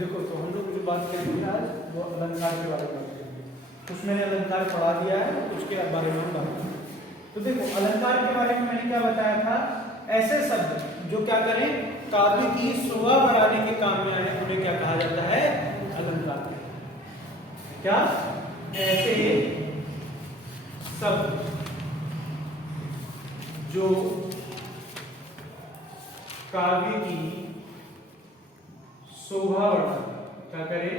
देखो तो हम लोग जो बात करेंगे आज वो अलंकार के बारे में बात करेंगे। कुछ मैंने अलंकार पढ़ा दिया है, उसके बारे में हम बात करेंगे। तो देखो अलंकार के बारे में मैंने क्या बताया था, ऐसे शब्द जो क्या करें काव्य की शोभा बढ़ाने के काम में आए उन्हें क्या कहा जाता है, अलंकार। क्या ऐसे शब्द जो काव्य की शोभा बढ़ाते, क्या करें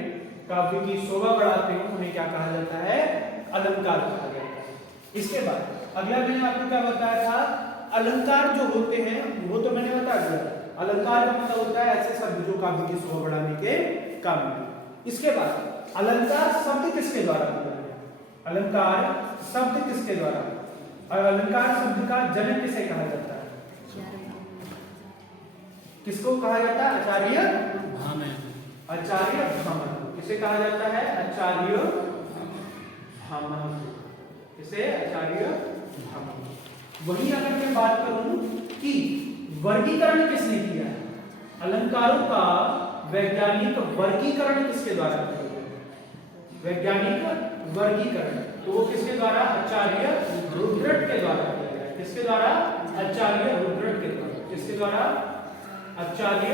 काव्य की शोभा बढ़ाते हैं उन्हें क्या कहा जाता है, अलंकार कहा जाता है। इसके बाद अगला मैंने आपको क्या बताया था, अलंकार जो होते हैं वो तो मैंने बता दिया। अलंकार का मतलब होता है ऐसे शब्द जो काव्य की शोभा बढ़ाने के काम में। इसके बाद अलंकार शब्द किसके द्वारा बना है, अलंकार शब्द किसके द्वारा, और अलंकार शब्द का जनक किसे कहा जाता है, किसको कहा जाता है, आचार्य भामह। आचार्य भामह किसे कहा जाता है, आचार्य भामह, किसे, आचार्य भामह। वहीं अगर मैं बात करूं कि वर्गीकरण किसने किया है, अलंकारों का वैज्ञानिक वर्गीकरण किसके द्वारा किया गया, वैज्ञानिक वर्गीकरण तो वो किसके द्वारा, आचार्य रुद्रट के द्वारा किया गया। किसके द्वारा, आचार्य रुद्रट के द्वारा। किसके द्वारा, आचार्य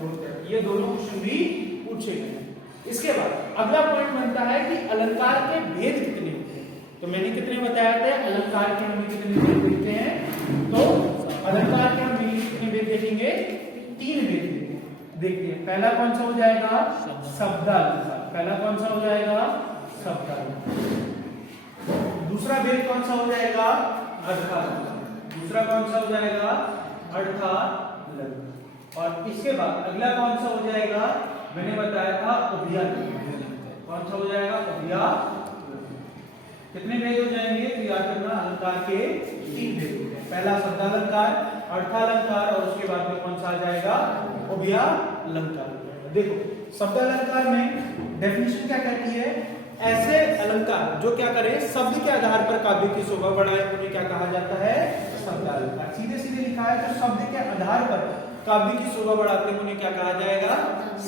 रुद्रट। ये दोनों क्वेश्चन भी पूछे गए। इसके बाद अगला पॉइंट बनता है कि अलंकार के भेद कितने होते हैं। तो मैंने कितने बताया थे, अलंकार के हम कितने भेद देखते हैं, तो अलंकार के हम कितने भेद देखेंगे, 3 भेद देखते हैं। पहला कौन सा हो जाएगा, शब्दालंकार। पहला कौन सा हो जाएगा, शब्दालंकार। दूसरा भेद कौन सा हो जाएगा, अर्थालंकार। दूसरा कौन सा हो जाएगा, अर्थालंकार। और इसके बाद अगला कौन सा हो जाएगा, मैंने बताया था उभयालंकार। कौन सा हो जाएगा, उभयालंकार। कितने भेद हो जाएंगे, तो याद रखना अलंकार के 3 भेद होते हैं। पहला शब्दालंकार, अर्थालंकार और उसके बाद में कौन सा आ जाएगा, उभयालंकार। देखो शब्दालंकार में डेफिनेशन क्या कहती है, ऐसे अलंकार जो क्या करे शब्द के आधार पर काव्य की शोभा बढ़ाए उन्हें क्या कहा जाता है, शब्दालंकार। सीधे सीधे लिखा है तो शब्द के आधार पर काव्य की शोभा बढ़ाते हैं उन्हें क्या कहा जाएगा,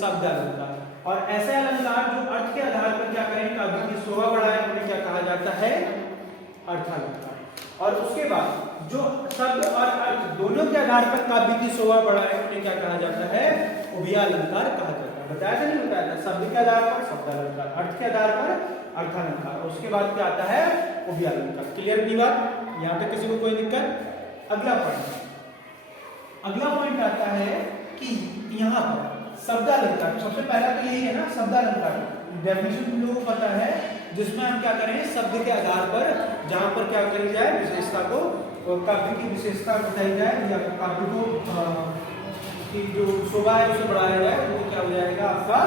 शब्दालंकार। और ऐसे अलंकार जो अर्थ के आधार पर क्या करें काव्य की शोभा बढ़ाए उन्हें क्या कहा जाता है, अर्थालंकार। और उसके बाद जो शब्द और अर्थ दोनों के आधार पर काव्य की शोभा बढ़ाए उन्हें क्या कहा जाता है, उभयालंकार कहा जाता है। बताया था नहीं बताया था, शब्द के आधार पर शब्दालंकार, अर्थ के आधार पर अर्थालंकार, और उसके बाद क्या आता है, उभयालंकार। क्लियर नहीं बात, यहाँ तक किसी को कोई दिक्कत। अगला पॉइंट आता है कि यहाँ पर शब्दालंकार, सबसे पहला तो यही है ना, शब्दालंकार डेफिनेशन तुम लोगों को पता है, जिसमें हम क्या करें शब्द के आधार पर जहां पर क्या करी जाए विशेषता को, काव्य की विशेषता बताई जाए या काव्य को की जो शोभा है उसे बढ़ाया जाए, वो क्या हो जाएगा आपका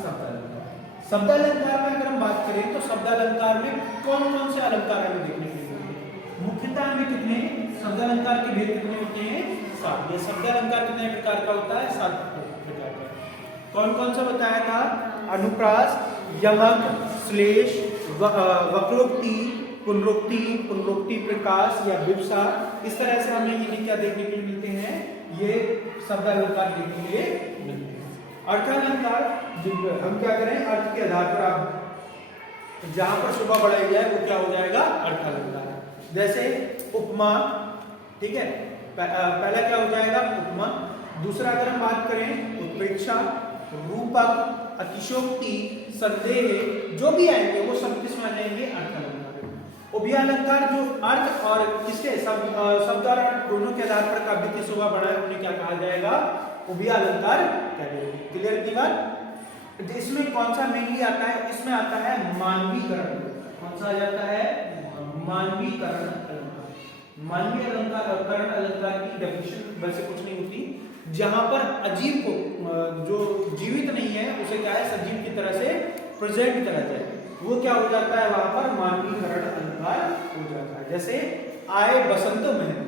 शब्दालंकार। शब्दालंकार में अगर हम बात करें तो शब्दालंकार में कौन कौन से अलंकार हमें देखने को मिलते हैं, मुख्यतः हमें कितने शब्दालंकार के भेद कितने होते हैं, 7। ये शब्दालंकार कितने प्रकार का होता है, 7 प्रकार का। कौन कौन सा बताया था, अनुप्रास, यमक, श्लेष, वक्रोक्ति, पुनरोक्ति, पुनरोक्ति प्रकाश या विवसा। इस तरह से हमें इन्हें क्या देखने के लिए मिलते हैं, ये शब्दालंकार देखने के लिए मिलते हैं। अर्थालंकार हम क्या करें, अर्थ के आधार पर आप जहां पर शोभा बढ़ाई जाए वो क्या हो जाएगा, अर्थालंकार। जैसे उपमा, ठीक है, पहला क्या हो जाएगा, उपमा। दूसरा अगर हम बात करें उत्प्रेक्षा, रूपक, अतिशोक्ति, संदेह, जो भी आएंगे वो सब किसमें आ जाएंगे, अर्थालंकार। उभयालंकार जो अर्थ और किसके शब्द और अर्थ दोनों के आधार पर काव्य की शोभा बढ़ाए उन्हें क्या कहा जाएगा, उभयालंकार कहेंगे। क्लियर की बात। इसमें कौन सा मेनली आता है, इसमें आता है मानवीकरण। कौन सा आ जाता है, मानवीकरण अलंकार। मानवीय अलंकार अलंकार की डेफिनेशन वैसे कुछ नहीं होती, जहां पर अजीब को जो जीवित नहीं है उसे क्या है सजीव की तरह से प्रेजेंट करा जाए, वो क्या हो जाता है वहां पर मानवीकरण अलंकार हो जाता है। जैसे आए बसंत महल,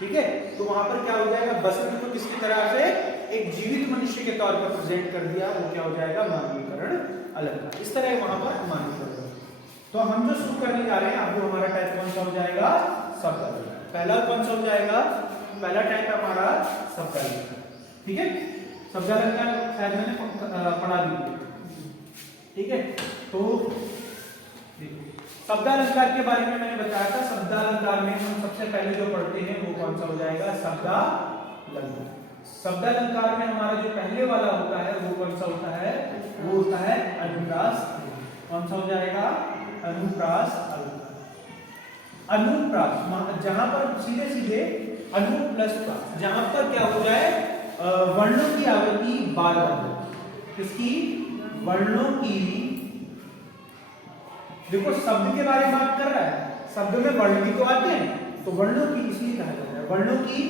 ठीक है, तो वहां पर क्या हो जाएगा, बसंत को किसकी तरह से एक जीवित मनुष्य के तौर पर प्रेजेंट कर दिया, वो क्या हो जाएगा, मानवीकरण अलंकार। इस तरह वहां पर मानवीकरण। तो हम जो शुरू करने जा रहे हैं अब हमारा टाइप कौन सा हो जाएगा, शब्दालंकार। पहला कौन सा हो जाएगा, पहला टाइप हमारा शब्दालंकार, ठीक है। शब्दालंकार शायद मैंने पढ़ा दी, ठीक है। तो देखो शब्दालंकार के बारे में मैंने बताया था। शब्दालंकार में हम सबसे पहले जो पढ़ते हैं वो कौन सा हो जाएगा, शब्दालंकार। शब्दालंकार में हमारा जो पहले वाला होता है वो कौन सा होता है, वो होता है अनुप्रास। कौन सा हो जाएगा, अनुप्रास अलंकार। अनुप्रास जहां पर सीधे सीधे अनु प्लस प्रास, जहां पर क्या हो जाए वर्णों की आवृत्ति बार बार, किसकी, वर्णों की। देखो शब्द के बारे में बात कर रहा है, शब्द में वर्ण भी तो आते हैं, तो वर्णों की इसलिए कहा जाता है। वर्णों की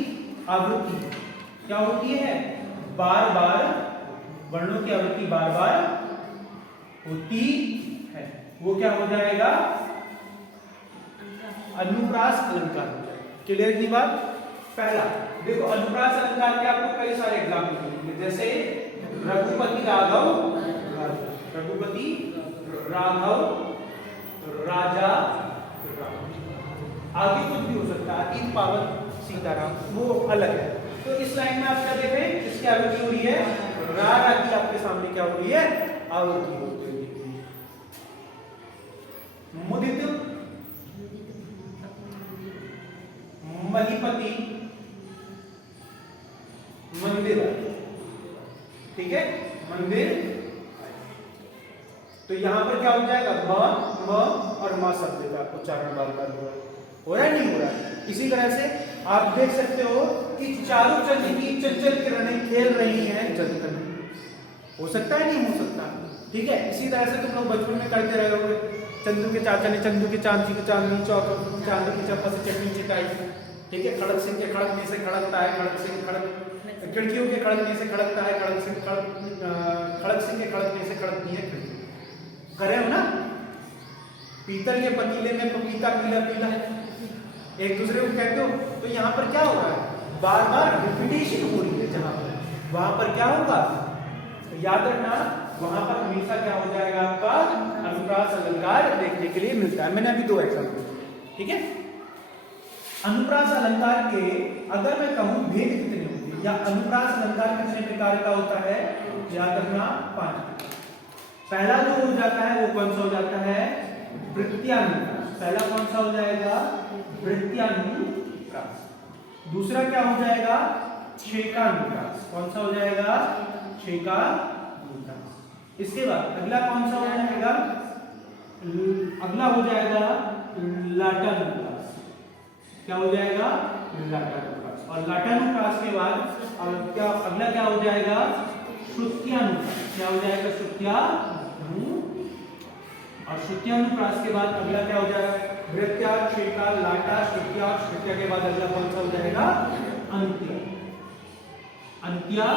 आवृत्ति क्या होती है, बार बार, वर्णों की आवृत्ति बार बार होती है, वो क्या हो जाएगा, अनुप्रास अलंकार हो जाएगा। क्लियर की बात। पहला देखो अनुप्रास अलंकार के आपको कई सारे एग्जाम्पल मिलेंगे, जैसे रघुपति राघव, रघुपति राघव, राजा, आगे कुछ भी हो सकता है, अतीत पावन सीताराम, वो अलग है। तो इस लाइन में आप क्या देख रहे हैं, किसकी आवृत्ति हो रही है, रा की आपके सामने क्या हो रही है, आवृत्ति हो रही है। मुदित, महीपति, मंदिर, ठीक है, मंदिर। तो यहां पर क्या हो जाएगा, म और म शब्द का उच्चारण बार बार हो रहा है, नहीं हो रहा है। इसी तरह से आप देख सकते हो कि चारों चंद्र की चंचल किरणें खेल रही हैं जल कर, हो सकता है, नहीं हो सकता, ठीक है। इसी तरह से तुम लोग बचपन में करते रहे होगे, चंदू के चाचा ने चंदू की चांदी की चांदनी चौक, चांदी की चप्पा से चटनी चिटाई, ठीक है। खड़क सिंह के खड़कने से खड़कता है, खड़क सिंह खड़क, खिड़कियों के खड़कने से खड़कता है, खड़क सिंह खड़क सिंह के खड़कने से खड़कती है खिड़की। करे हो ना, पीतल के पतीले में पपीता पीला पीला, एक दूसरे को कहते हो। तो यहाँ पर क्या हो रहा है, बार बार रिपीटेशन हो रही है, जहां पर वहां पर क्या होगा, याद रखना, वहां पर हमेशा क्या हो जाएगा, आपका अनुप्रास अलंकार देखने के लिए मिलता है। मैंने अभी दो एग्जाम्पल, ठीक है। अनुप्रास अलंकार के अगर मैं कहूं भेद कितने होते हैं, या अनुप्रास अलंकार कितने प्रकार का होता है, याद रखना 5। पहला जो हो जाता है वो कौन सा हो जाता है, वृत्त्यानुप्रास। पहला कौन सा हो जाएगा, वृत्त्यानुप्रास। दूसरा क्या हो जाएगा, छेकानुप्रास। कौन सा हो जाएगा, छेकानुप्रास। इसके बाद अगला कौन सा हो जाएगा, अगला हो जाएगा लाटानुप्रास। क्या हो जाएगा, लाटानुप्रास। और लाटानुप्रास के बाद क्या अगला क्या हो जाएगा, श्रुत्यानुप्रास। क्या हो जाएगा, श्रुत्यानुप्रास। और श्रुत्यानुप्रास के बाद अगला क्या हो जाएगा, वृत्त्या, छेका, लाटा, श्रुत्या। श्रुत्या के बाद अगला कौन सा हो जाएगा, अंत्य। अंत्या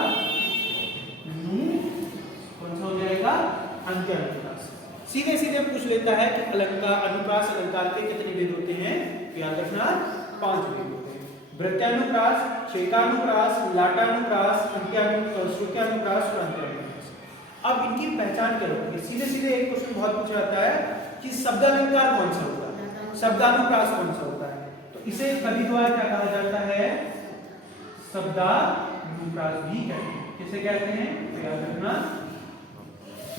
कौन सा हो जाएगा, अंत्यानुप्रास। सीधे सीधे पूछ लेता है कि अलंकार, अनुप्रास अलंकार के कितने भेद होते हैं, याद रखना 5 भेद होते हैं। वृत्त्यानुप्रास, छेकानुप्रास, लाटानुप्रास, श्रुत्यानुप्रास और अंत्यानुप्रास। अब इनकी पहचान करोगे, सीधे सीधे एक क्वेश्चन बहुत पूछा जाता है कि शब्दालंकार कौन सा होता है, शब्दानुप्रास कौन सा होता है। तो इसे कभी द्वारा क्या कहा जाता है, शब्दानुप्रास भी कहते हैं। किसे कहते हैं, याद रखना,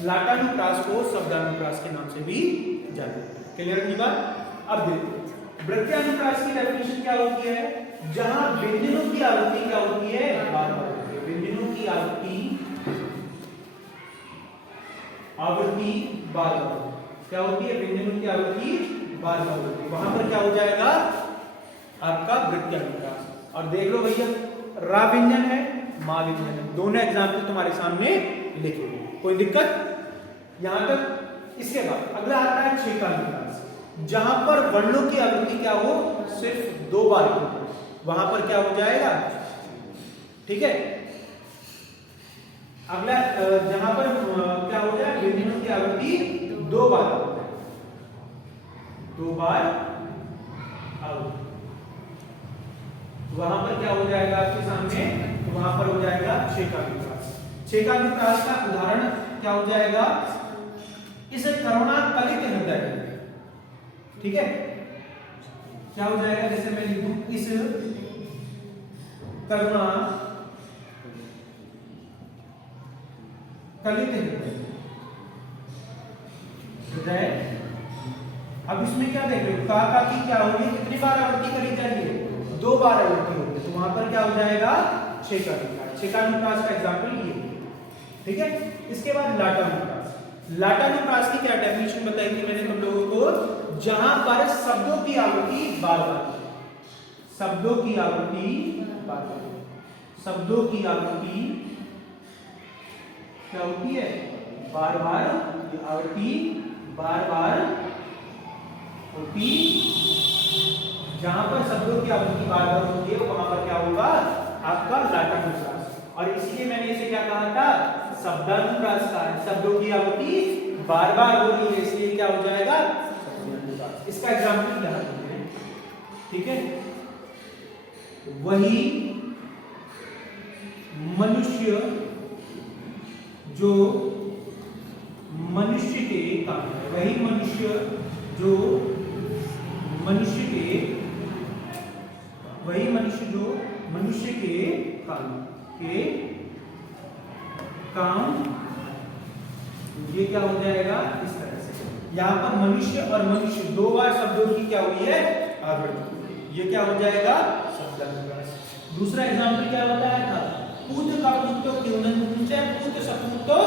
लाटानुप्रास को शब्दानुप्रास के नाम से भी जानते हैं। क्लियर की बात। अब देखो वृत्त्यानुप्रास की डेफिनेशन क्या होती है, जहां व्यंजनों की आवृत्ति क्या होती है, बार बार होती है। व्यंजनों की आवृत्ति बार बार क्या होती है, व्यंजनों की आवृत्ति बार बार होती है, वहां पर क्या हो जाएगा, आपका वृत्त्यानुप्रास। और देख लो भैया, रा व्यंजन है, मा व्यंजन है, दोनों एग्जाम्पल तुम्हारे सामने लिखे हुए, कोई दिक्कत यहां तक। इसके बाद अगला आता है छेकानुप्रास, जहां पर वर्णों की आवृत्ति क्या हो, सिर्फ 2 बार हो, वहां पर क्या हो जाएगा, ठीक है। अगला जहां पर क्या हो जाए, व्यंजनों की आवृत्ति 2 बार हो जाए, 2 बार आवृत्ति, वहां पर क्या हो जाएगा आपके सामने, तो वहां पर हो जाएगा छेकानुप्रास। छेकानुप्रास का उदाहरण क्या हो जाएगा, इसे करुणा कलित हृदय, ठीक है। क्या हो जाएगा, जैसे मैं लिखूं, इस करुणा कलित हृदय, हृदय। अब इसमें क्या देख रहे हो, का की क्या होगी, कितनी बार आवृत्ति करी जाएगी, 2 बार आवृत्ति होगी, तो वहां पर क्या हो जाएगा, छेकानुप्रास। छेकानुप्रास का एग्जाम्पल ये, ठीक है। इसके बाद लाटानुप्रास। लाटानुप्रास की क्या डेफिनेशन बताई थी मैंने तुम लोगों को, जहां पर शब्दों की आवृत्ति बार बार, शब्दों की आवृत्ति बार बार, शब्दों की आवृत्ति क्या होती है, बार बार, आवृत्ति बार बार होती, जहां पर शब्दों की आवृत्ति बार बार होती है वहां पर क्या होगा, आपका लाटानुप्रास। और इसलिए मैंने इसे क्या कहा था, शब्दानुप्रास का है, शब्दों की आवृत्ति बार बार हो रही है इसलिए क्या हो जाएगा, शब्दानुप्रास। इसका एग्जाम्पल यहाँ है, ठीक है। वही मनुष्य जो मनुष्य के काम है, वही मनुष्य जो मनुष्य के, वही मनुष्य जो मनुष्य के काम, ये क्या हो जाएगा, इस तरह से। यहां पर मनुष्य और मनुष्य 2 बार शब्दों की क्या हुई है, आवृत्ति, ये क्या हो जाएगा, शब्दानुप्रास। दूसरा एग्जाम्पल क्या बताया था, पूत का पूत तो क्योंदन सिंचय, पूत सपूत तो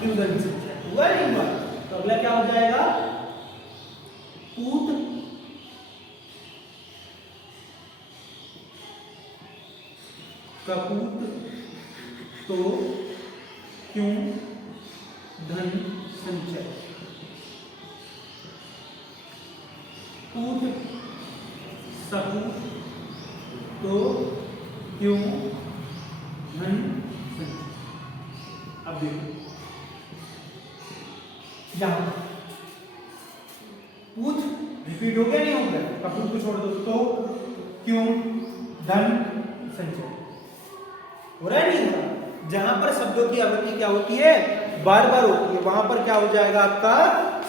क्योंदन सिंचय, हुआ नहीं हुआ, तो अगला क्या हो जाएगा, पूत कपूत तो क्यों धन संचय, पूत सपूत तो क्यों धन संचय। अब देखो यहां पूत रिपीट हो गया, नहीं हो गया, कपूत को छोड़ दो, तो क्यों धन संचय, हो रहा है, नहीं हो रहा। जहां पर शब्दों की आवृत्ति क्या होती है, बार बार होती है, वहां पर क्या हो जाएगा, आपका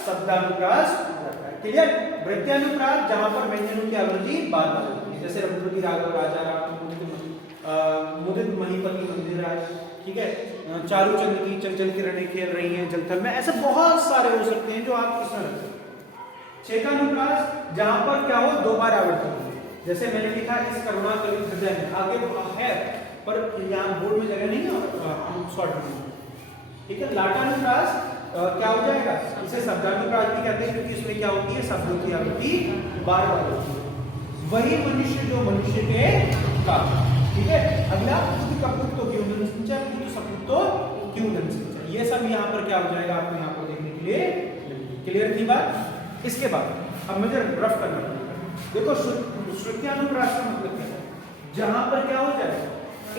शब्दानुप्रास हो जाता है, क्लियर। वृत्त्यानुप्रास, जहां पर व्यंजनों की आवृत्ति बार बार होती है, जैसे रघुपति राघव राजा राम, मुदित महीपति मंदिर राज, ठीक है, चारूचंद की चंचल किरणें खेल रही हैं जलथल में, ऐसे बहुत सारे हो सकते हैं जो आप इसमें रखते हैं। छेकानुप्रास, जहां पर क्या हो, 2 बार आवृत्ति होती है, जैसे मैंने लिखा इस करुणा कवि हृदय में, आगे है पर यहाँ बोर्ड में जगह नहीं है, हम शॉर्ट में, ठीक है। लाटानुप्रास क्या हो जाएगा, इसे शब्दानुप्रास भी कहते हैं, क्योंकि इसमें क्या होती है, शब्दों की आवृत्ति बार बार होती है। वही मनुष्य जो मनुष्य के काम, ठीक है। अगला पूत कपूत तो क्योंदन सिंचय, पूत सपूत तो क्योंदन सिंचय, ये सब यहाँ पर क्या हो जाएगा, आपको यहाँ पर देखने के लिए, क्लियर थी बात। इसके बाद अब मुझे रफ करना पड़ेगा, देखो श्रुत्यानुप्रास का मतलब क्या है, जहां पर क्या हो जाएगा,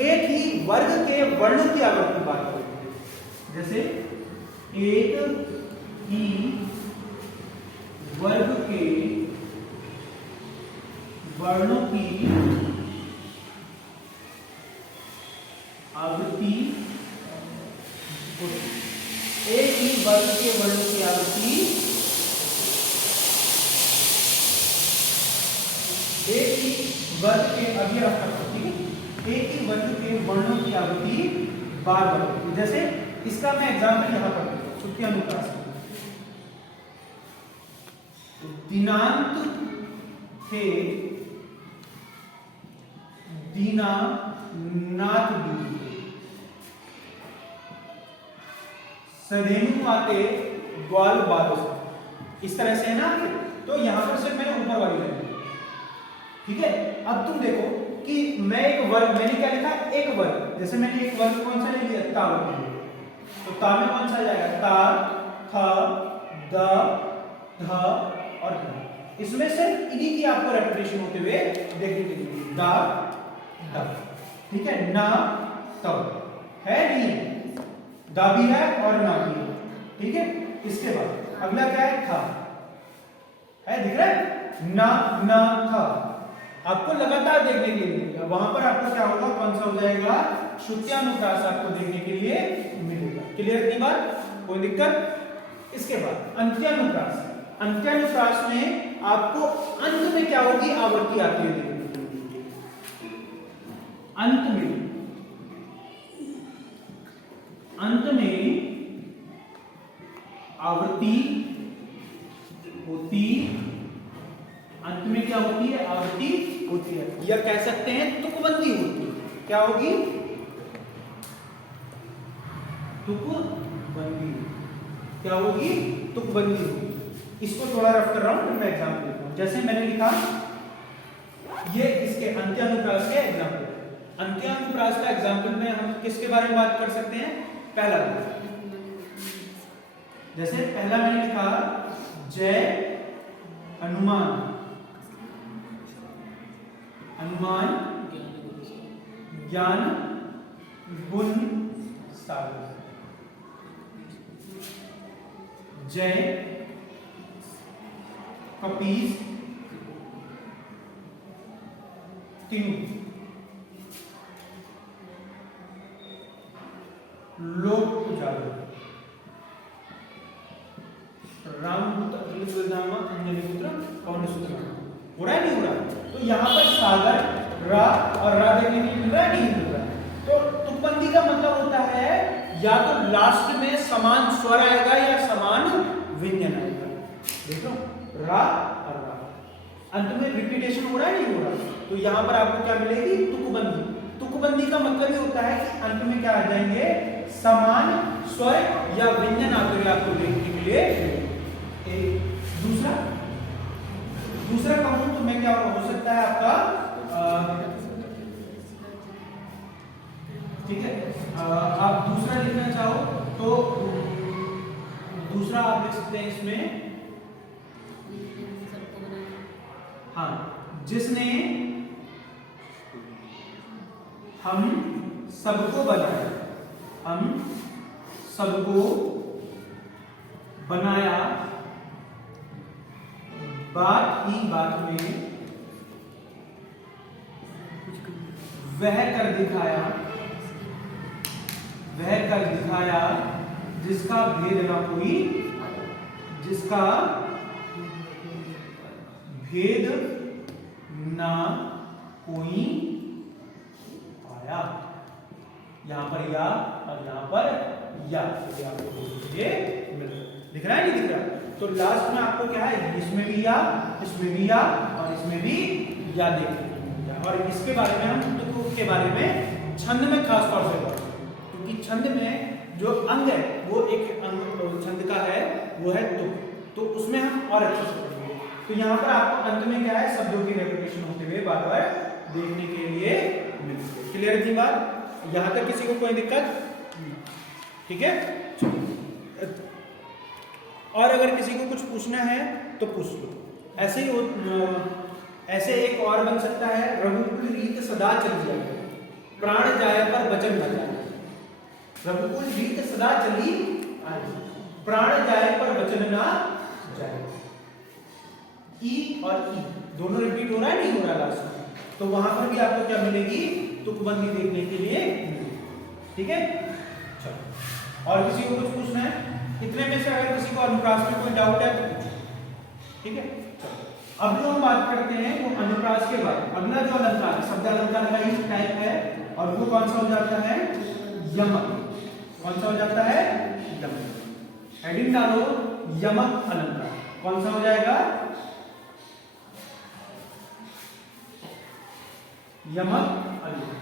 एक ही वर्ग के वर्णों की आवृत्ति बार बार होती है, जैसे एक ही वर्ग के वर्णों की आवृत्ति, एक ही वर्ग के वर्णों की आवृत्ति, एक ही वर्ग के, अभी रखा, ठीक है, एक ही वर्ग के वर्णों की आवृत्ति बार बार होती है। जैसे इसका मैं एग्जाम्पल यहां पर श्रुत्यानुप्रास, दिनांत थे दीनानाथ दी, सधेनु आते ग्वाल बादो, इस तरह से है ना। तो यहां पर सिर्फ मैंने ऊपर वाली लाइन, ठीक है। अब तुम देखो कि मैं एक वर्ग, मैंने क्या लिखा, एक वर्ग, जैसे मैंने एक वर्ग कौन सा ले लिया, ता वर्ग, तो ता में कौन सा आ जाएगा, ता, थ, द, ध और ध, इसमें सिर्फ इन्हीं की आपको रेपिटेशन होते हुए देखने के लिए, दा द, ठीक है, ना तब है, नहीं दा भी है और ना भी है, ठीक है। इसके बाद अगला क्या है, था है, दिख रहा है, ना ना था, आपको लगातार देखने के लिए मिलेगा, वहां पर आपको क्या होगा, कौन सा हो जाएगा, श्रुत्यानुप्रास आपको देखने के लिए मिलेगा, क्लियर थी बात, कोई दिक्कत। इसके बाद अंत्यानुप्रास, अंत्यानुप्रास में आपको अंत में क्या होगी, आवृत्ति आती है, अंत में आवृत्ति होती, अंत में क्या होती है? आवृत्ति होती है, या कह सकते हैं तुकबंदी होती है। क्या होगी? तुकबंदी। क्या होगी? तुकबंदी होगी। इसको थोड़ा रफ कर रहा हूं, मैं एग्जाम्पल देता हूं। जैसे मैंने लिखा, ये इसके अंत्यानुप्रास के एग्जाम्पल। अंत्यानुप्रास का एग्जाम्पल में हम किसके बारे में बात कर सकते हैं? पहला, जैसे पहला मैंने लिखा जय हनुमान, हनुमान ज्ञान गुण सागर। जय कपीस तीनों, लोक उजागर, रामपुत्र अंजलिपुत्र पवन सूत्र। हो रहा है नहीं हो रहा? तो यहाँ पर सागर रा और रा देखने को मिल रहा है नहीं मिल रहा? तो तुकबंदी का मतलब होता है या तो लास्ट में समान स्वर आएगा या समान व्यंजन आएगा। देखो रा और रा, अंत में रिपीटेशन हो रहा है नहीं हो रहा? तो यहाँ पर आपको क्या मिलेगी? तुकबंदी। तुकबंदी का मतलब ये होता है कि अंत में क्या आ जाएंगे? समान स्वर या व्यंजन आते हुए आपको देखने के लिए। दूसरा कहूं तो मैं क्या हो सकता है आपका, ठीक है, आप दूसरा लिखना चाहो तो दूसरा आप लिख सकते हैं इसमें, हाँ, जिसने हम सबको बनाया, हम सबको बनाया, बात ही बात में वह कर दिखाया, वह कर दिखाया जिसका भेद ना कोई, जिसका भेद ना कोई पाया। यहां पर या और यहां पर या, ये दिख रहा है नहीं दिख रहा? तो लास्ट में आपको क्या है? इसमें भी या, इसमें भी या और इसमें भी या देखने को मिलेगा। और इसके बारे में हम तुक के बारे में छंद में खास तौर से बात, क्योंकि छंद में जो अंग है वो एक अंग छंद का है, वो है तुक, तो उसमें हम और अच्छे से पढ़ेंगे। तो यहाँ पर आपको अंत में क्या है? शब्दों की रेपिटेशन होते हुए बार बार देखने के लिए मिलती है। क्लियर थी बात? यहाँ तक किसी को कोई दिक्कत? ठीक है। और अगर किसी को कुछ पूछना है तो पूछ लो। ऐसे ही ऐसे एक और बन सकता है, रघुकुल रीत सदा चल जाए, प्राण जाए पर वचन न जाए। रघुकुल रीत सदा चली, प्राण जाए पर वचन ना जाए। ई और ई दोनों रिपीट हो रहा है नहीं हो रहा लास्ट में? तो वहां पर भी आपको क्या मिलेगी? तुकबंदी देखने के लिए। ठीक है, चलो। और किसी को कुछ पूछना है? इतने में से अगर किसी को अनुप्रास में कोई डाउट है तो पूछो। ठीक है, चलो। अब जो हम बात करते हैं वो अनुप्रास के बाद अगला जो अलंकार, शब्द अलंकार का ही टाइप है, और वो कौन सा हो जाता है? यमक। कौन सा हो जाता है? यमक। हेडिंग डालो, यमक अलंकार। कौन सा हो जाएगा? यमक अलंकार।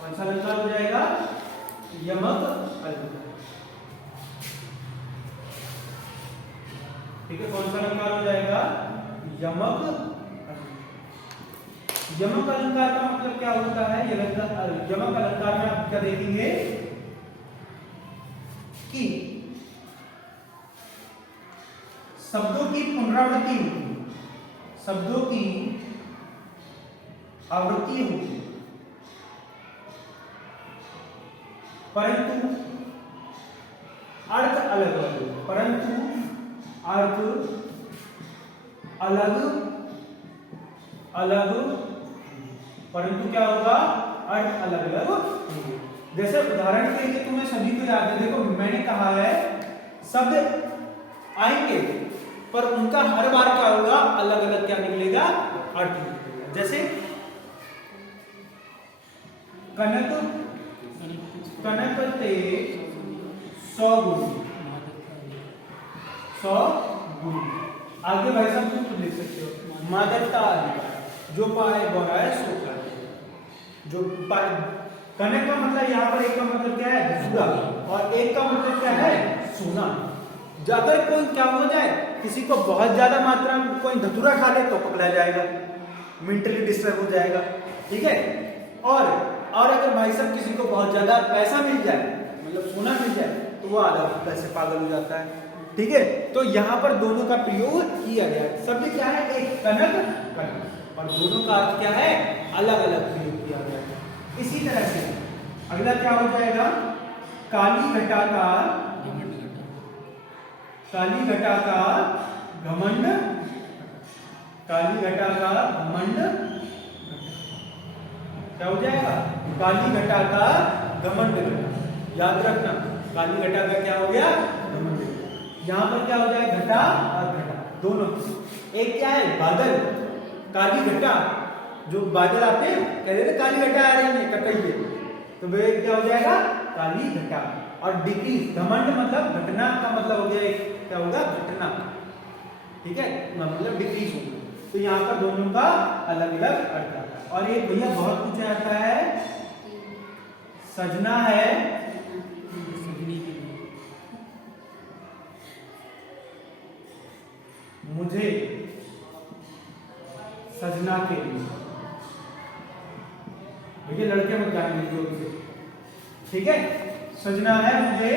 कौन सा अलंकार हो जाएगा? यमक अलंकार। ठीक है, कौन सा अलंकार हो जाएगा? यमक अलंकार। यमक अलंकार का मतलब क्या होता है? यमक अलंकार में आप क्या देखेंगे कि शब्दों की पुनरावृत्ति होती है, शब्दों की आवृत्ति होती है, परंतु अर्थ अलग अलग, परंतु अर्थ अलग अलग, परंतु क्या होगा? अर्थ अलग अलग। जैसे उदाहरण के लिए तुम्हें सभी को याद है, देखो मैंने कहा है शब्द आएंगे पर उनका हर बार क्या होगा? अलग अलग क्या निकलेगा? अर्थ निकलेगा। जैसे कनक, कनक ते 100 गुण, 100 गुण। आगे भाई साहब तुम लिख सकते हो मादकता अधिकार, जो पाए बोरा है सो खाए। जो कने का मतलब यहाँ पर एक का मतलब क्या है धतूरा, और एक का मतलब क्या है सोना। अगर कोई क्या हो जाए, किसी को बहुत ज्यादा मात्रा में कोई धतूरा खा ले तो पकड़ा जाएगा, मेंटली डिस्टर्ब हो जाएगा, ठीक है। और अगर भाई साहब किसी को बहुत ज्यादा पैसा मिल जाए, मतलब सोना मिल जाए, तो वो आधा पैसे पागल हो जाता है, ठीक है। तो यहाँ पर दोनों का प्रयोग किया गया है। शब्द क्या है, एक कनक कनक, और दोनों का अर्थ क्या है, अलग अलग प्रयोग किया गया है। इसी तरह से अगला क्या हो जाएगा, काली घटा का, काली घटा का घमंड, काली घटा का घमंड क्या हो जाएगा, काली घटा का घमंड। याद रखना काली घटा का क्या हो गया, घमंड। यहाँ पर क्या हो जाएगा, घटा और घटा दोनों। एक क्या है बादल, काली घटा, जो बादल आते हैं कह रहे थे काली घटा आ रही है कटइए, तो वे क्या हो जाएगा काली घटा। और डिक्रीज, घमंड मतलब घटना का मतलब हो गया, एक क्या होगा घटना, ठीक है, मतलब डिक्रीज होगा। तो यहाँ पर दोनों का अलग अलग अर्थ आता है। और एक भैया बहुत पूछा जाता है, सजना है मुझे सजना के लिए, देखिए लड़के मत जाएंगे, ठीक है, सजना है मुझे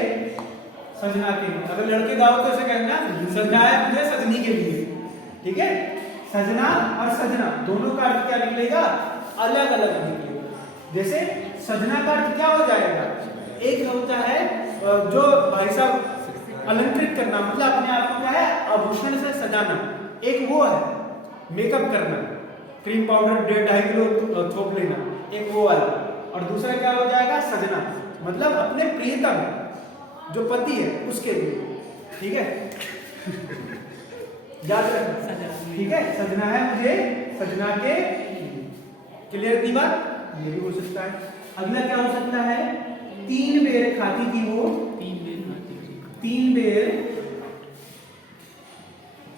सजना के लिए। अगर लड़के गाओ तो ऐसे कहना, सजना है मुझे सजनी के लिए, ठीक है। सजना और सजना दोनों का अर्थ क्या निकलेगा, अलग अलग निकलेगा। जैसे सजना का अर्थ क्या हो जाएगा, एक होता है जो भाई साहब अलंकृत करना, मतलब अपने आप को क्या है आभूषण से सजाना, एक वो है मेकअप करना, क्रीम पाउडर 2.5 किलो थोप लेना, एक वो वाला। और दूसरा क्या हो जाएगा सजना, मतलब अपने प्रियतम जो पति है उसके लिए, ठीक है, याद रखना, ठीक है। सजना है मुझे सजना के, क्लियर थी बात, ये भी हो सकता है। अगला क्या हो सकता है, 3 बेर खाती थी वो, 3 बेर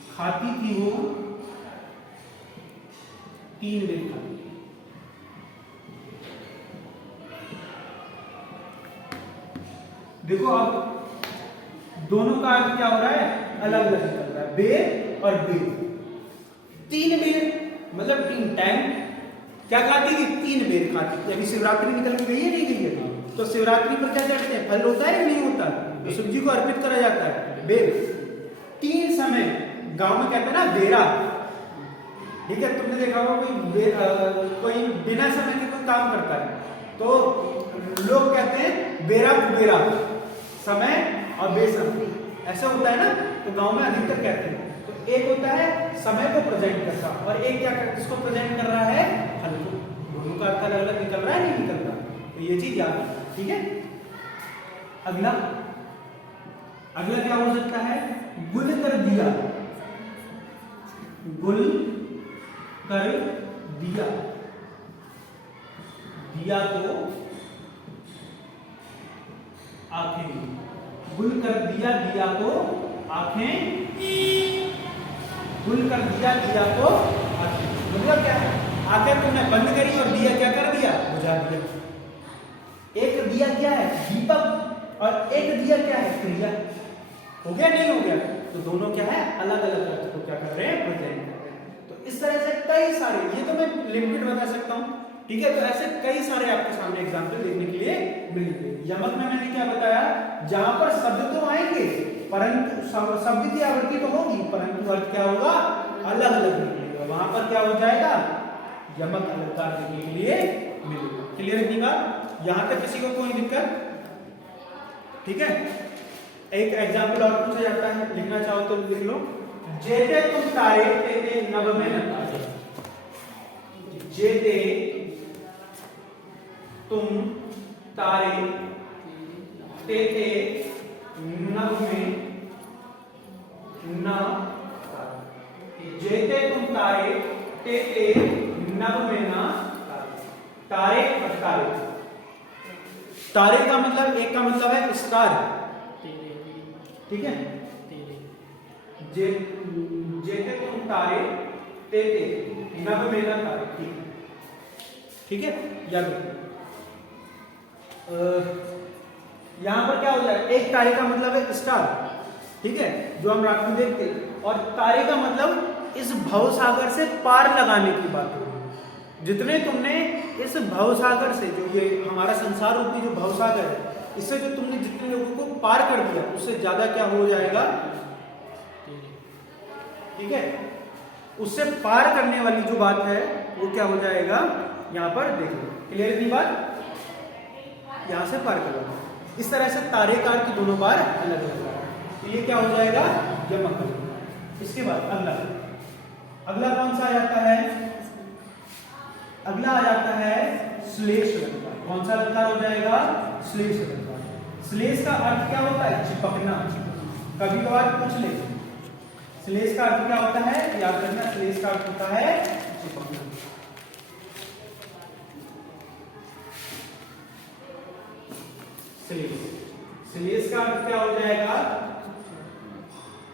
खाती थी वो, 3 बेर खाती थी। देखो अब दोनों का अर्थ क्या हो रहा है, अलग अलग निकल रहा है, बेर और बेर। 3 बेर मतलब 3 टाइम क्या खाती थी, 3 बेर खाती थी। अभी शिवरात्रि निकल के गई है नहीं गई है, तो शिवरात्रि पर क्या चढ़ते हैं, फल होता है या नहीं होता, तो शिव जी को अर्पित करा जाता है बेर। 3 समय गांव में कहते हैं ना बेरा, ठीक है। तुमने देखा होगा कोई बिना समय के कोई काम करता है तो लोग कहते हैं बेरा कुबेरा, समय और बेसमय, ऐसा होता है ना, तो गांव में अधिकतर कहते हैं। तो एक होता है समय को प्रेजेंट करता, और एक क्या इसको प्रेजेंट कर रहा है फल को। दोनों का अर्थ अलग अलग निकल रहा है नहीं निकल रहा, तो ये चीज याद रखना, ठीक है। अगला क्या हो सकता है, गुल कर दिया, गुल कर दिया, दिया तो आंखें, गुल कर दिया दिया तो आंखें, गुल कर दिया दिया तो आंखें, मतलब क्या है, आंखें तुमने बंद करी और दिया क्या कर दिया, बुझा दिया। एक दिया क्या है दीपक, और एक दिया क्या है क्रिया, हो गया नहीं हो गया, तो दोनों क्या है अलग अलग अर्थ को क्या कर रहे हैं, प्रेजेंट कर रहे हैं। तो इस तरह से कई सारे, ये तो मैं लिमिटेड बता सकता हूं, ठीक है। तो ऐसे कई सारे आपके सामने एग्जाम्पल देखने के लिए मिलेंगे। यमक में मैंने क्या बताया, जहां पर शब्द तो आएंगे परंतु शब्द की आवृत्ति तो होगी, परंतु अर्थ क्या होगा, अलग अलग निकलेगा, वहां पर क्या हो जाएगा, यमक अलंकार देखने के लिए मिलेगा। क्लियर है बात, यहां तक किसी को कोई दिक्कत, ठीक है। एक एग्जाम्पल और पूछा जाता है, लिखना चाहो तो लिख लो, जेते तुम तारे तेते नभ में न तारे, जेते तुम तारे तेते नभ में न तारे, जेते तुम तारे तेते नभ में न तारे, और तारे, तारे का मतलब एक का मतलब है स्टार, ठीक है, जे जेते तुम तारे तेते नभ मेला तारे। ठीक है, याद रखो। यहां पर क्या हो जाए, एक तारे का मतलब है स्टार, ठीक है, जो हम रात में देखते हैं, और तारे का मतलब इस भवसागर से पार लगाने की बात हो रही है। जितने तुमने इस भवसागर से, जो ये हमारा संसार रूपी जो भवसागर है, इससे जो तुमने जितने लोगों को पार कर दिया, उससे ज्यादा क्या हो जाएगा, ठीक है, उससे पार करने वाली जो बात है वो क्या हो जाएगा, यहां पर देखो, क्लियर इतनी बात, यहां से पार करना। इस तरह से तारे का अर्थ दोनों बार अलग अलग है। तो ये क्या हो जाएगा, यमक। इसके बाद अगला कौन सा आ जाता है, अगला आ जाता है श्लेष अलंकार। कौन सा अलंकार हो जाएगा, श्लेष अलंकार। श्लेष का अर्थ क्या होता है, चिपकना। कभी कभार पूछ ले, श्लेष का अर्थ क्या होता है, याद रखना, श्लेष का अर्थ होता है चिपकना। श्लेष का अर्थ क्या हो जाएगा,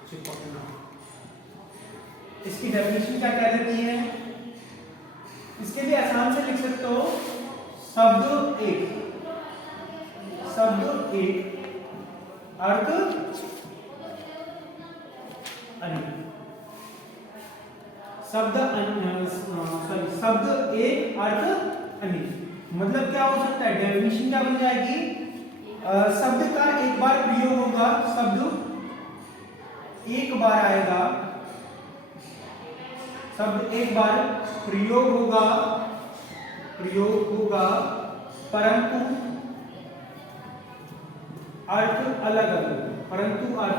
चिपकना। इसकी डेफिनेशन क्या कह देती है, इसके लिए आसान से लिख सकते हो, शब्द एक अर्थ अनेक। शब्द एक अर्थ अनेक मतलब क्या हो सकता है, डेफिनेशन क्या बन जाएगी, शब्द का एक बार प्रयोग होगा, शब्द एक बार आएगा, शब्द एक बार प्रयोग होगा, परंतु अर्थ अलग अलग, परंतु अर्थ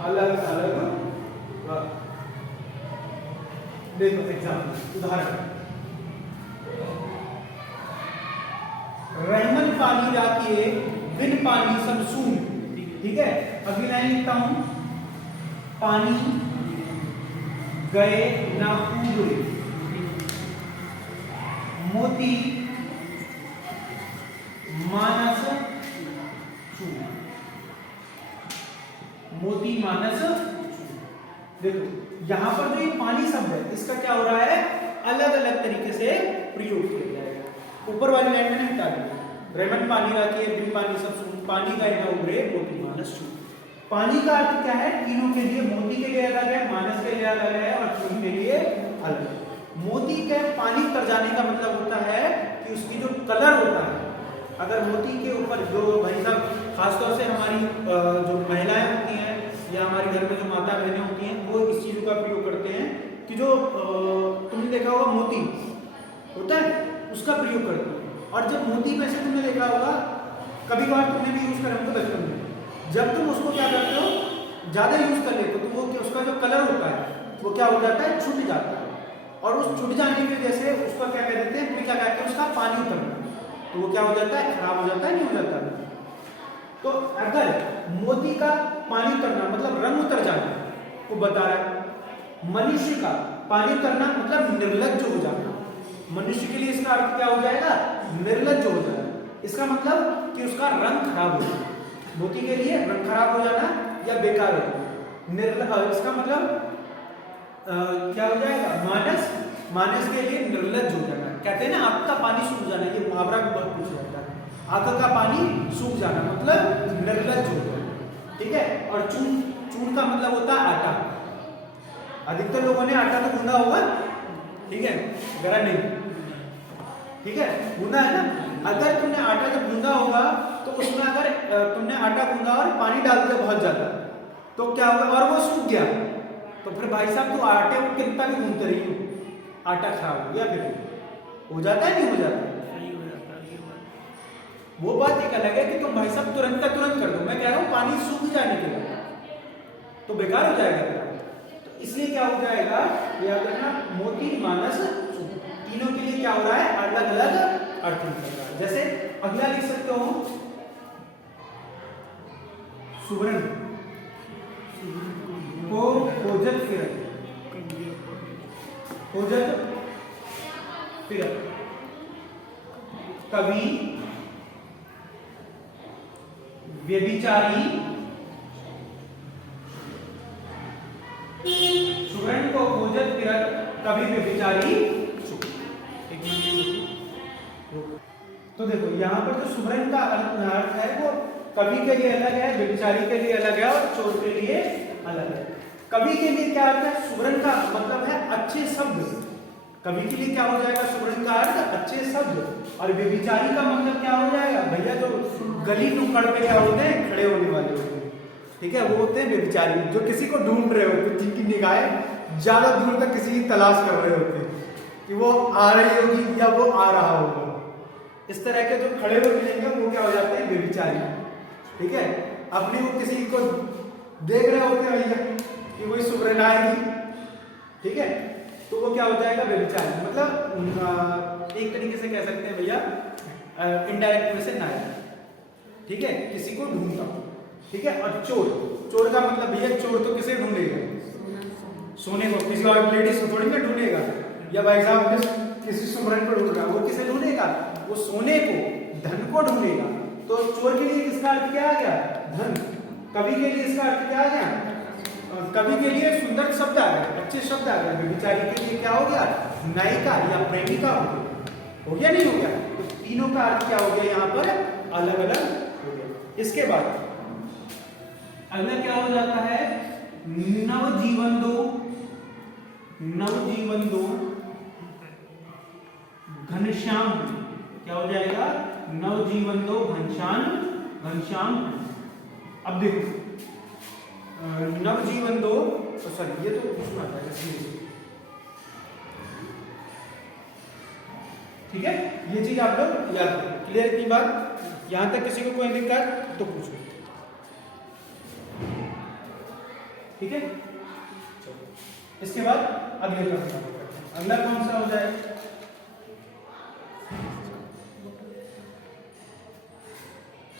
अलग अलग। देखो एग्जाम्पल, उदाहरण, रहमन पानी राखिए बिन पानी सब सून। ठीक है, अगली लाइन लिखता हूं, पानी गए ना पूरे, मोती मानस चूर, मोती मानस। देखो यहां पर जो ये पानी शब्द है, इसका क्या हो रहा है, अलग अलग तरीके से प्रयोग किया जाएगा। ऊपर वाली लाइन में हटा दिया, रहमन पानी राखिए बिन पानी सब सून, पानी गए ना उबरे, मोती मानस चूर। पानी का अर्थ क्या है, तीनों के लिए, मोती के लिए अलग है, मानस के लिए अलग है, और चूर के लिए अलग है। मोती के पानी उतर जाने का मतलब होता है कि उसकी जो कलर होता है, अगर मोती के ऊपर जो भाई साहब, खासतौर से हमारी जो महिलाएं होती हैं या हमारे घर में जो माता बहनें होती हैं, वो इस चीज का प्रयोग करते हैं कि जो तुमने देखा होगा मोती होता है, उसका प्रयोग करते हैं। और जब मोती में से तुमने देखा होगा, कभी कभार तुमने भी यूज करा होगा बचपन में, जब तुम उसको क्या करते हो, ज्यादा यूज कर लेते हो, तो वो उसका जो कलर होता है वो क्या हो जाता है, छूट जाता है। और उस छूट जाने की वजह से उसका क्या कह देते हैं, क्या कहते हैं, उसका पानी उतरना, तो वो क्या हो जाता है, खराब हो जाता है, नहीं हो जाता है। तो अगर मोती का पानी उतरना मतलब रंग उतर जाना वो बता रहा है, मनुष्य का पानी उतरना मतलब निर्लज्ज हो जाना। मनुष्य के लिए इसका अर्थ क्या हो जाएगा, निर्लज्ज हो जाना। इसका मतलब कि उसका रंग खराब हो जाना, मोती के लिए रंग खराब हो जाना या बेकार हो जाना। इसका मतलब क्या हो जाएगा, मानस के लिए निर्लज्ज हो जाना। कहते हैं ना, आंख का पानी सूख जाना, ये मुहावरा भी बहुत पूछा जाता है, आंख का पानी सूख जाना मतलब निर्लज्ज हो जाना। ठीक है, और चून का मतलब होता है आटा। अधिकतर लोगों ने आटा तो गूंदा होगा, ठीक है, गरा नहीं, ठीक है, गूंदा है ना। अगर तुमने आटा जब गूंदा होगा तो उसमें अगर तुमने आटा गूंदा और पानी डाल दिया बहुत ज्यादा, तो क्या होगा, और वो सूख गया, तो फिर भाई साहब तो आटे को कितना भी गूंदते रही हो, आटा खराब हो गया, फिर हो जाता है, नहीं हो जाता। वो बात एक अलग है कि तुम भाई साहब तुरंत का तुरंत कर दो, मैं कह रहा हूं पानी सूख जाने के बाद तो बेकार हो जाएगा। तो इसलिए क्या हो जाएगा, याद रखना, मोती मानस तीनों के लिए क्या हो रहा है, अलग अलग अर्थ निकल रहा है। जैसे अगला लिख सकते हो, सुवर्ण को खोजत फिरत, खोजत फिरत, कवि व्यभिचारी सुवर्ण को खोजत फिरत कभी व्यभिचारी छूट। तो देखो यहाँ पर जो सुवर्ण का अर्थ है वो कवि के लिए अलग है, व्यभिचारी के लिए अलग है और चोर के लिए अलग है। कवि के लिए क्या अर्थ है? सुवर्ण का मतलब है अच्छे शब्द। कवि के लिए क्या हो जाएगा? सुवर्ण का अर्थ अच्छे शब्द। और व्यभिचारी का मतलब क्या हो जाएगा? भैया जो गली नुक्कड़ पे क्या होते हैं? खड़े होने वाले होते हैं, ठीक है, वो होते हैं व्यभिचारी, जो किसी को ढूंढ रहे होते हैं, जिनकी निगाहें ज्यादा दूर तक किसी की तलाश कर रहे होते हैं कि वो आ रही होगी या वो आ रहा होगा। इस तरह के जो खड़े हुए मिलेंगे वो क्या हो जाते हैं? व्यभिचारी, ठीक है। अपने वो किसी को देख रहे होते हैं भैया कि वही सुवर्ण आएगी, ठीक है, तो वो क्या हो जाएगा? व्यभिचारी। मतलब एक तरीके से कह सकते हैं भैया इनडायरेक्ट में से नायक, ठीक है, किसी को ढूंढता, ठीक है। और चोर, चोर का मतलब भैया चोर तो किसे ढूंढेगा? सोने को, किसी और लेडीज को थोड़ी ना ढूंढेगा, या भाई साहब किसी सुवर्ण को ढूंढ रहा, वो किसे ढूंढेगा? वो सोने को, धन को ढूंढेगा। तो चोर के लिए इसका अर्थ क्या आ गया? धन। कवि के लिए इसका अर्थ क्या आ गया? कवि के लिए सुंदर शब्द आ गया, अच्छे शब्द आ गए। व्यभिचारी के लिए क्या हो गया? नायिका या प्रेमिका हो गया, नहीं हो गया? तो तीनों का अर्थ क्या हो गया यहाँ पर? अलग अलग हो गया। इसके बाद अगला क्या हो जाता है? नवजीवन दो, नवजीवन दो घनश्याम। क्या हो जाएगा? नवजीवन दो घनश्याम, घनश्याम। अब देखो नवजीवन दो, सॉरी ये तो उसमें आता है, ठीक है, ये चीज आप लोग याद रखें। क्लियर इतनी बात? यहां तक किसी को कोई दिक्कत तो पूछो, ठीक है। इसके बाद अगले का अगला कौन सा हो जाए?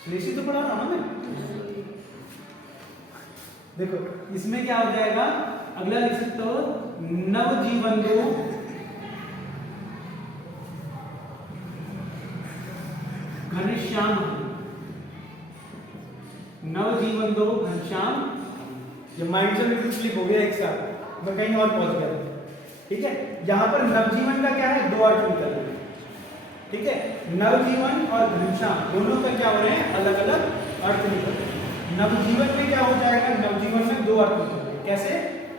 श्लेषी तो पढ़ा रहा हूं ना मैं। देखो इसमें क्या हो जाएगा? अगला लिख सकते हो नवजीवन दो घनश्याम, नवजीवन दो घनश्याम। ये माइंड से बिल्कुल स्लिप हो गया एक साथ, मैं कहीं और पहुंच गया, ठीक है। यहां पर नवजीवन का क्या है? दो अर्थ निकल रहे हैं, ठीक है। नवजीवन और घनश्याम दोनों का क्या हो रहे हैं? अलग अलग अर्थ निकल रहे हैं। नवजीवन में क्या हो जाएगा? नवजीवन में दो अर्थ निकल रहे हैं। कैसे?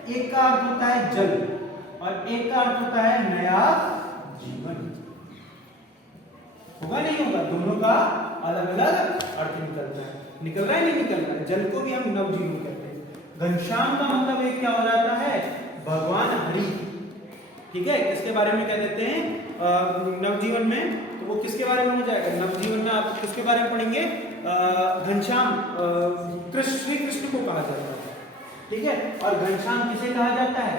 एक का अर्थ होता है जल और एक का अर्थ होता है नया जीवन। होगा नहीं होगा? दोनों का अलग अलग अर्थ निकलता है। निकल रहा है नहीं निकल रहा है? जल को भी हम नवजीवन कहते हैं। घनश्याम का मतलब एक क्या हो जाता है? भगवान हरि, ठीक है। किसके बारे में कह देते हैं नवजीवन में? तो वो किसके बारे में हो जाएगा? नवजीवन में आप किसके बारे में पढ़ेंगे? घनश्याम कृष्ण, श्री कृष्ण को कहा जाता है, ठीक है। और घनश्याम किसे कहा जाता है?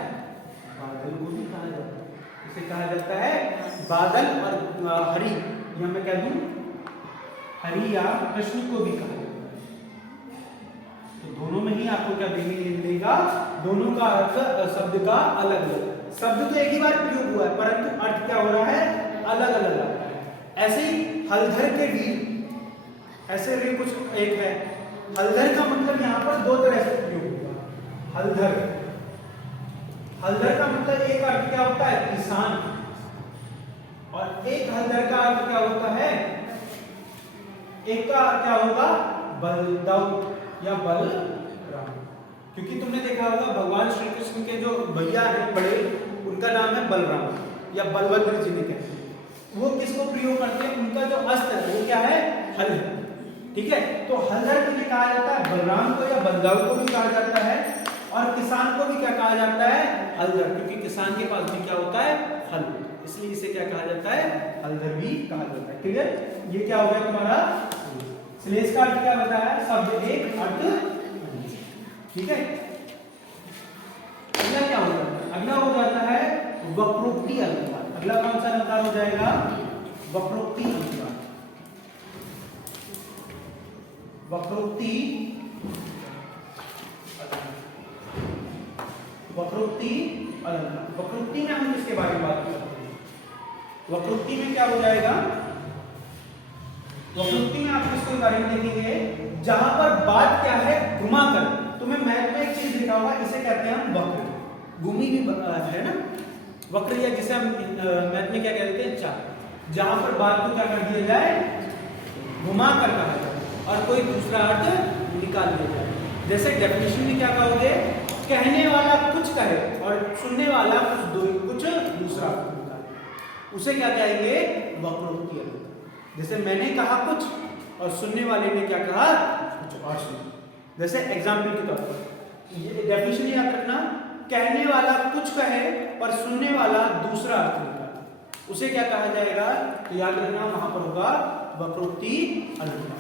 बादल को भी कहा जाता है। किसे कहा जाता है? बादल। और हरि, या मैं कह दूं हरि या कृष्ण को भी कहा जाता है। तो दोनों में ही आपको क्या देगा? दोनों का अर्थ शब्द का अलग अलग। शब्द तो एक ही बार प्रयोग हुआ है परंतु अर्थ क्या हो रहा है? अलग अलग आ रहा है। ऐसे ही हलधर के वीर, ऐसे भी कुछ एक है। हलधर का मतलब यहाँ पर दो तरह से प्रयोग हुआ। हलधर, हलधर का मतलब एक अर्थ क्या होता है? किसान। और एक हलधर का अर्थ क्या होता है? एक का अर्थ क्या होगा? बलदाऊ या बलराम। क्योंकि तुमने देखा होगा भगवान श्री कृष्ण के जो भैया हैं बड़े, उनका नाम है बलराम या बलभद्र जी ने कहते हैं। वो किसको प्रयोग करते हैं? उनका जो अस्त्र है वो क्या है? हल, ठीक है। तो हलधर को भी कहा जाता है, बलराम को या बलदाऊ को भी कहा जाता है, और किसान को भी क्या कहा जाता है? हलधर, क्योंकि किसान के पास भी क्या होता है? हल, इसलिए इसे क्या कहा जाता है? हलधर भी कहा जाता है। क्लियर? ये क्या हो गया तुम्हारा? श्लेष का अर्थ क्या बताया? शब्द एक, अर्थ, ठीक है। अगला क्या हो जाता है? अगला हो जाता है वक्रोक्ति अलंकार। अगला कौन सा अलंकार हो जाएगा? वक्रोक्ति अलंकार। वक्रोक्ति, वक्रोक्ति अलंकार। वक्रोक्ति में हम किसके बारे में बात करते हैं? वक्रोक्ति में क्या हो जाएगा? वक्रोक्ति में आप इसको बारे में देखेंगे जहां पर बात क्या है घुमा कर। तुम्हें मैथ में एक चीज लिखा होगा, इसे कहते हैं हम वक्र। घूमी भी है ना वक्र, या जिसे हम मैथ में क्या कहते हैं चाप। जहां पर बात को क्या कर दिया जाए घुमा कर कहा जाए और कोई दूसरा अर्थ निकाल दिया जाए। जैसे डेफिनेशन में क्या कहोगे, कहने वाला कुछ कहे और सुनने वाला कुछ दूसरा अर्थ निकाले, उसे क्या कहेंगे वक्रोक्ति। जैसे मैंने कहा कुछ और सुनने वाले ने क्या कहा कुछ और सुना। जैसे एग्जाम्पल के तौर पर ये डेफिनेशन याद रखना, कहने वाला कुछ कहे और सुनने वाला दूसरा अर्थ निकाले, उसे क्या कहा जाएगा, तो याद रखना वहां पर होगा वक्रोक्ति अलंकार।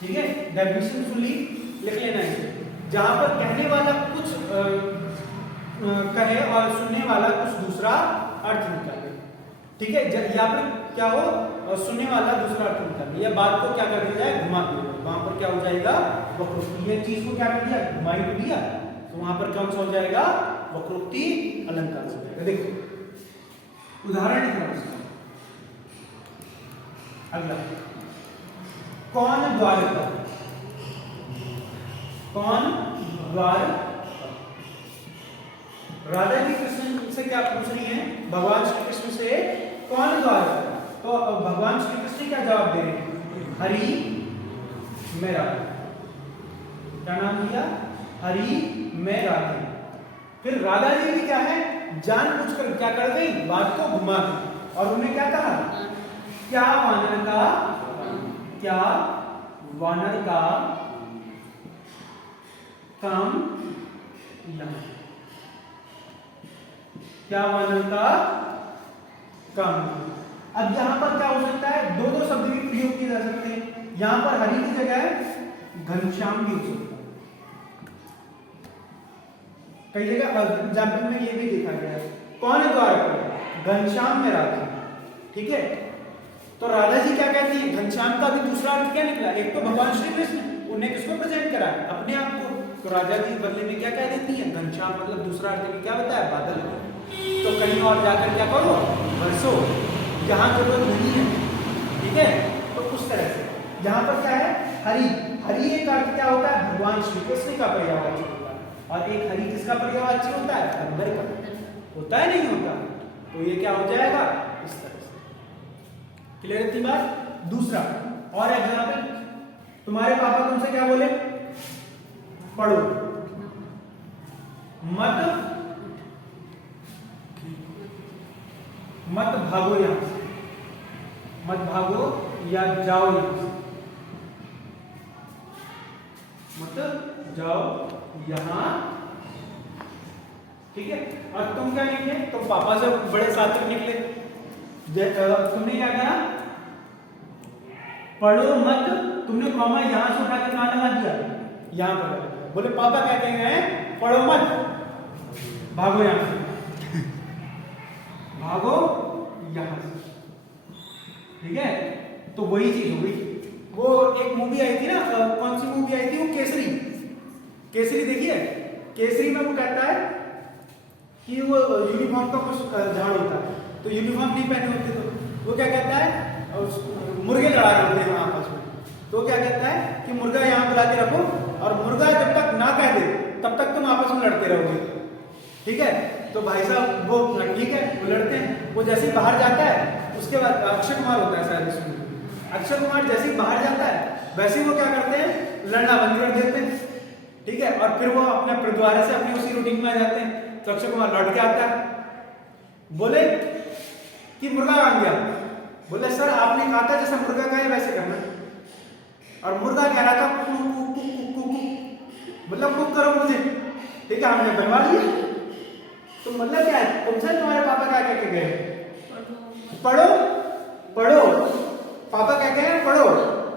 ठीक है, डेफिनेशन सुनी लिख लेना इसे। जहां पर कहने वाला कुछ कहे और सुनने वाला कुछ दूसरा अर्थ निकाले। ठीक है, यहाँ पर क्या हो, सुनने वाला दूसरा अर्थ निकाले, या बात को क्या कर दिया जाए घुमा दिया, वहां पर क्या हो जाएगा वक्रोक्ति। ये चीज को क्या कर दिया घुमाई तो दिया, तो वहां पर कौन सा हो जाएगा वक्रोक्ति अलंकार हो जाएगा। देखो उदाहरण लिखना अगला, कौन द्वार पर, कौन द्वार। राधा जी कृष्ण से क्या पूछ रही हैं, भगवान श्री कृष्ण से कौन द्वार पर। तो भगवान श्री कृष्ण क्या जवाब दे रहे हैं, हरि मैं राधे। क्या नाम दिया, हरि मैं राधे। फिर राधा जी भी क्या है जानबूझकर क्या कर गई, बात को घुमा दी और उन्हें क्या कहा, क्या वानर का, क्या वानर का काम नहीं, क्या वानर का काम नहीं। अब यहां पर क्या हो सकता है, दो दो शब्द भी प्रयोग किए जा सकते हैं। यहां पर हरि की जगह घनश्याम भी हो सकता है। कई जगह एग्जाम्पल में ये भी देखा गया है, कौन है द्वार पर, घनश्याम में राधा। ठीक है, तो राधा जी क्या कहती है, घनश्याम का भी दूसरा अर्थ क्या निकला, एक तो भगवान श्री कृष्ण, उन्हें किसको प्रेजेंट करा अपने आप को, तो राधा जी बदले में क्या कह देती है, घनश्याम मतलब दूसरा अर्थ में क्या बताया बादल। तो कहीं और जाकर क्या करो बरसो, जहां जरूरत नहीं है। ठीक है, तो उस तरह से जहां पर क्या है हरि, हरि एक अर्थ क्या होता है भगवान श्री कृष्ण का पर्यायवाची होता है, और एक हरि किसका पर्यायवाची होता है, अंबर का होता है, नहीं होता। तो ये क्या हो जाएगा इस तरह से। क्लियर है बात। दूसरा और एग्जाम्पल, तुम्हारे पापा तुमसे क्या बोले, पढ़ो, मत भागो यहां से, मत भागो या जाओ यहां से, मत जाओ यहां। ठीक है, और तुम क्या निकले, तुम पापा से बड़े सात्विक निकले, तुमने क्या कहा पढ़ो मत, तुमने कॉमा यहां से उठाकर कहां लगा दिया, यहां पर। बोले पापा क्या कह रहे हैं, पढ़ो मत, भागो यहां से, भागो यहां से। ठीक है, तो वही चीज हो गई। वो एक मूवी आई थी ना, कौन सी मूवी आई थी, वो केसरी, केसरी देखिए, केसरी में वो कहता है कि वो यूनिफॉर्म का कुछ झाड़ होता है, तो यूनिफॉर्म नहीं पहने होते, तो वो क्या कहता है मुर्गे लड़ा रहे होते हैं आपस में, तो क्या कहता है कि मुर्गा यहाँ बुला के रखो, और मुर्गा जब तक ना कह दे तब तक तुम आपस में लड़ते रहोगे। ठीक है, तो भाई साहब वो ठीक है वो लड़ते हैं, वो जैसे ही बाहर जाता है, उसके बाद अक्षय कुमार होता है शायद उसमें, अक्षय कुमार जैसे ही बाहर जाता है वैसे ही वो क्या करते हैं लड़ना बंद कर देते हैं। ठीक है, और फिर वो अपने दोबारा से अपनी उसी रूटीन में आ जाते हैं। तो अक्षय कुमार लौट के आता है, बोले कि मुर्गा कहां गया, बोले सर आपने कहा था जैसा मुर्गा कहे वैसे करना, और मुर्गा कह रहा था कु कु कु कु कु, मतलब कुक करो मुझे। ठीक है, हमने बनवा लिया। तो मतलब क्या है, तुमसे तुम्हारे पापा क्या कह के गए, पढ़ो पढ़ो, पापा क्या कह रहे हैं पढ़ो,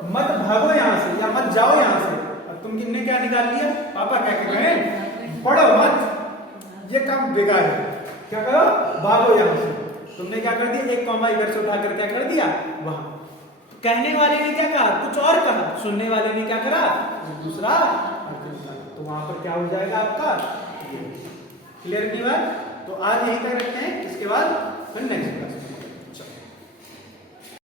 मत भागो यहां से या मत जाओ यहां से, और तुमने क्या निकाल लिया, पापा क्या कह रहे हैं पढ़ो मत, ये काम बेकार है, क्या करो भागो यहां से। तुमने क्या कर दिया, एक कॉमा इधर से उठाकर क्या कर दिया वहां। कहने वाले ने क्या कहा कुछ और कहा, सुनने वाले ने क्या करा दूसरा, तो वहां पर क्या हो जाएगा आपका। क्लियर की बात। तो आज यही तक रखते हैं, इसके बाद फिर नेक्स्ट क्लास।